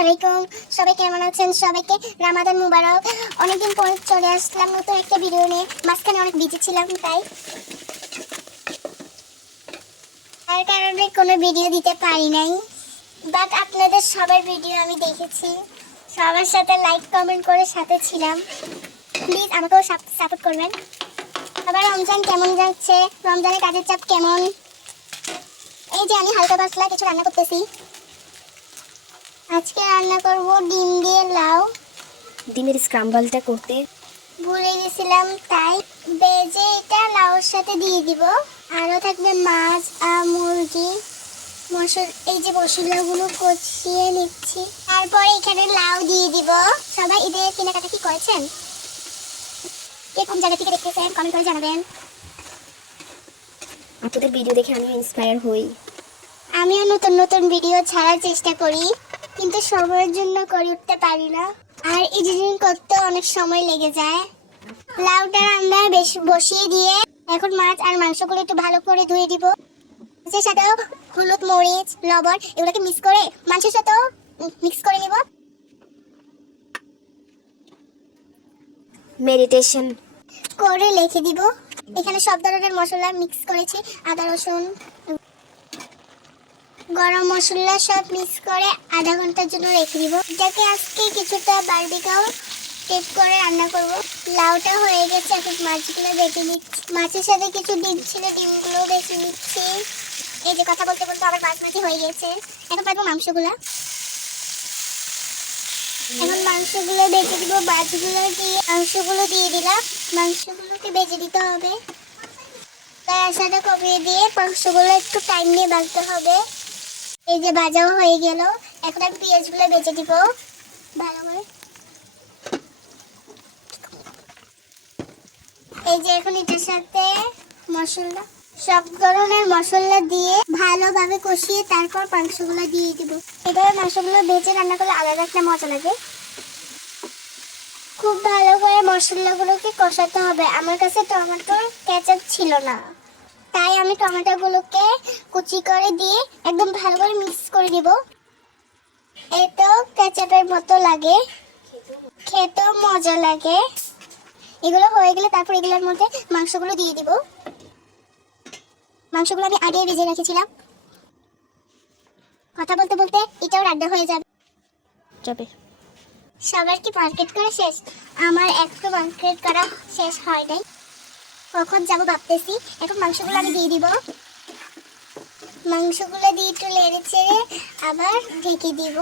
আলাইকুম, সবাই কেমন আছেন? সবাইকে রামাদান মুবারক। অনেকদিন পর চলে আসলাম নতুন একটা ভিডিও নিয়ে। মাঝখানে অনেক বিজি ছিলাম, তাই তার কারণে কোনো ভিডিও দিতে পারি নাই। বাট আপনাদের সবার ভিডিও আমি দেখেছি, সবার সাথে লাইক কমেন্ট করে সাথে ছিলাম। প্লিজ আমাকেও সাপোর্ট করবেন। আবার রমজান কেমন যাচ্ছে? রমজানের কাজের চাপ কেমন? এই যে আমি হালকা পাতলা কিছু রান্না করতেছি। আজকে রান্না করব ডিম দিয়ে লাউ। ডিমের স্ক্রাম্বলটা করতে ভুলে গেছিলাম, তাই ভেজে এটা লাউর সাথে দিয়ে দিব। আরও থাকবে মাছ আর মুরগি। এই যে মশলাগুলো কষিয়ে নিচ্ছি, তারপরে এখানে লাউ দিয়ে দিব। সবাই ঈদের কেনাকাটা কি করেছেন? কে কোন জায়গা থেকে দেখতেছেন কমেন্ট করে জানাবেন। আপনাদের ভিডিও দেখে আমিও ইন্সপায়ার হই। আমিও নতুন নতুন ভিডিও ছাড়ার চেষ্টা করি, কিন্তু সবার জন্য করে উঠতে পারি না, আর এডিটিং করতে অনেক সময় লেগে যায়। লাউটা রান্না বসিয়ে দিয়ে এখন মাছ আর মাংসগুলো একটু ভালো করে ধুয়ে দিব। মাছের সাথেও হলুদ, মরিচ, লবণ এগুলোকে মিক্স করে মাংসের সাথেও মিক্স করে নিব। মেডিটেশন করে লিখে দিব। এখানে সব ধরনের মশলা মিক্স করেছি, আদা রসুন গরম মশলা সব মিক্স করে আধা ঘন্টার জন্য রেখে দিব। এটাকে আজকে কিছুটা বারবিকিউ টেপ করে রান্না করব। লাউটা হয়ে গেছে, এখন মাছগুলো বেছে নিচ্ছি। মাছের সাথে কিছু ডিম ছিল, ডিমগুলো বেছে নিচ্ছি। এই যে কথা বলতে বলতে আবার মাছ হয়ে গেছে। এখন পারবো মাংসগুলো। এখন মাংসগুলো বেছে দিব। মাংসগুলো দিয়ে দিলাম। মাংসগুলোকে বেছে দিতে হবে। আশাটা কমিয়ে দিয়ে মাংসগুলো একটু টাইম নিয়ে ভাজতে হবে। এই যে ভাজাও হয়ে গেল, এখন আমি পেঁয়াজগুলো বেছে দিব ভালো করে। এই যে এখন এটার সাথে মশলা, সব ধরনের মশলা দিয়ে ভালোভাবে কষিয়ে তারপর মাংসগুলো দিয়ে দিব। এভাবে মাংসগুলো ভেজে রান্না করলে আলাদা একটা মজা লাগে। খুব ভালো করে মশলাগুলোকে কষাতে হবে। আমার কাছে টমেটোর কেচাপ ছিল না, তাই আমি টমেটোগুলোকে কুচি করে দিয়ে একদম ভালো করে মিক্স করে দিব। এতো কেচাপের মতো লাগে, খেতেও মজা লাগে। এগুলো হয়ে গেলে তারপর এগুলোর মধ্যে মাংসগুলো দিয়ে দিব। মাংসগুলো আমি আগে ভেজে রেখেছিলাম। কথা বলতে বলতে এটাও রান্না হয়ে যাবে। সবার কি মার্কেট করা শেষ? আমার একটু মার্কেট করা শেষ হয় নাই, কখন যাবো ভাবতেছি। এখন মাংসগুলো আমি দিয়ে দিব। মাংসগুলো দিয়ে একটু নেড়ে চেড়ে আবার ঢেকে দিব।